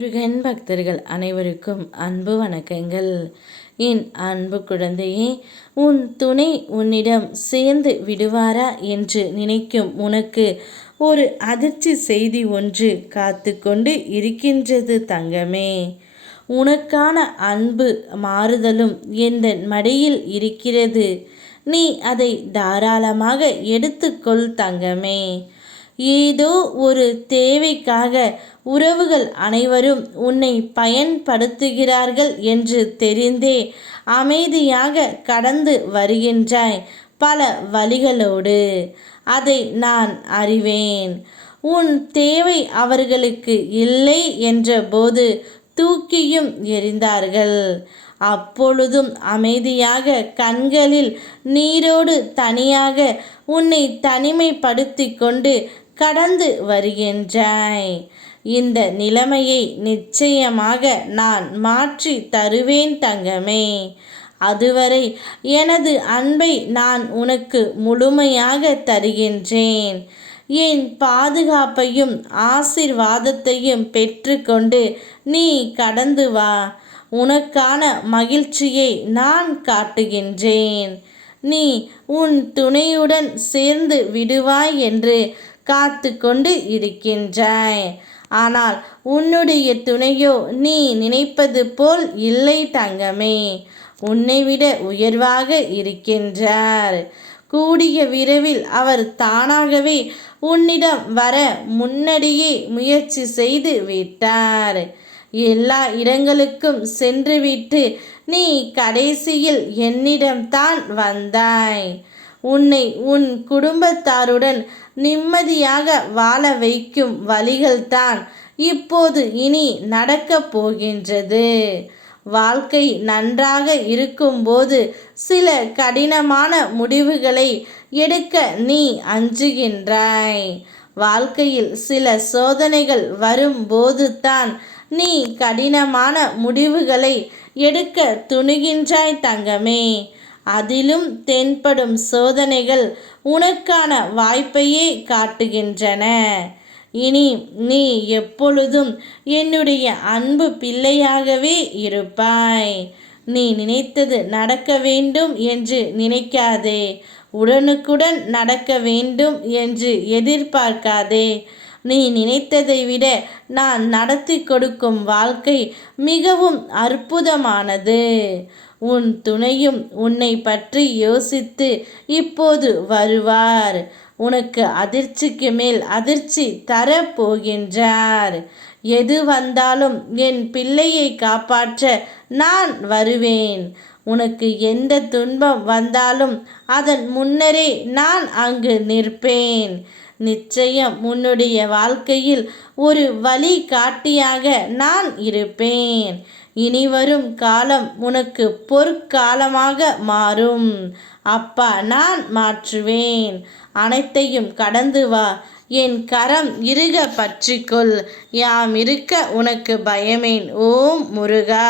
முருகன் பக்தர்கள் அனைவருக்கும் அன்பு வணக்கங்கள். என் அன்பு குழந்தையே உன் துணை உன்னிடம் சேர்ந்து விடுவாரா என்று நினைக்கும் உனக்கு ஒரு அதிர்ச்சி செய்தி ஒன்று காத்து கொண்டு இருக்கின்றது தங்கமே. உனக்கான அன்பு மாறுதலும் எந்த மடியில் இருக்கிறது? நீ அதை தாராளமாக எடுத்துக்கொள் தங்கமே. ஏதோ ஒரு தேவைக்காக உறவுகள் அனைவரும் உன்னை பயன்படுத்துகிறார்கள் என்று தெரிந்தே அமைதியாக கடந்து வருகின்றாய் பல வழிகளோடு. அதை நான் அறிவேன். உன் தேவை அவர்களுக்கு இல்லை என்ற போது தூக்கியும் எரிந்தார்கள் அப்பொழுதும் அமைதியாக கண்களில் நீரோடு தனியாக உன்னை தனிமைப்படுத்தி கொண்டு கடந்து வருகின்றாய். இந்த நிலைமையை நிச்சயமாக நான் மாற்றி தருவேன் தங்கமே. அதுவரை எனது அன்பை நான் உனக்கு முழுமையாக தருகின்றேன். என் பாதுகாப்பையும் ஆசிர்வாதத்தையும் பெற்றுக்கொண்டு நீ கடந்து வா. உனக்கான மகிழ்ச்சியை நான் காட்டுகின்றேன். நீ உன் துணையுடன் சேர்ந்து விடுவாய் என்று காத்து கொண்டு இருக்கின்றாய். ஆனால் உன்னுடைய துணையோ நீ நினைப்பது போல் இல்லை தங்கமே. உன்னை விட உயர்வாக இருக்கின்றார். கூடிய விரைவில் அவர் தானாகவே உன்னிடம் வர முன்னடியே முயற்சி செய்து விட்டார். எல்லா இடங்களுக்கும் சென்றுவிட்டு நீ கடைசியில் என்னிடம்தான் வந்தாய். உன்னை உன் குடும்பத்தாருடன் நிம்மதியாக வாழ வைக்கும் வழிகள்தான் இப்போது இனி நடக்கப் போகின்றது. வாழ்க்கை நன்றாக இருக்கும்போது சில கடினமான முடிவுகளை எடுக்க நீ அஞ்சுகின்றாய். வாழ்க்கையில் சில சோதனைகள் வரும்போது தான் நீ கடினமான முடிவுகளை எடுக்க துணிகின்றாய் தங்கமே. அதிலும் தென்படும் சோதனைகள் உனக்கான வாய்ப்பையே காட்டுகின்றன. இனி நீ எப்பொழுதும் என்னுடைய அன்பு பிள்ளையாகவே இருப்பாய். நீ நினைத்தது நடக்க வேண்டும் என்று நினைக்காதே. உடனுக்குடன் நடக்க வேண்டும் என்று எதிர்பார்க்காதே. நீ நினைத்ததை விட நான் நடத்தி கொடுக்கும் வாழ்க்கை மிகவும் அற்புதமானது. உன் துணையும் உன்னை பற்றி யோசித்து இப்போது வருவார். உனக்கு அதிர்ச்சிக்கு மேல் அதிர்ச்சி தரப்போகின்றார். எது வந்தாலும் என் பிள்ளையை காப்பாற்ற நான் வருவேன். உனக்கு எந்த துன்பம் வந்தாலும் அதன் முன்னரே நான் அங்கு நிற்பேன். நிச்சயம் உன்னுடைய வாழ்க்கையில் ஒரு வழிகாட்டியாக நான் இருப்பேன். இனி வரும் காலம் உனக்கு பொற்காலமாக மாறும். அப்பா நான் மாற்றுவேன். அனைத்தையும் கடந்து வா. என் கரம் இருக பற்றிக்கொள். யாம் இருக்க உனக்கு பயமேன் ஓம் முருகா.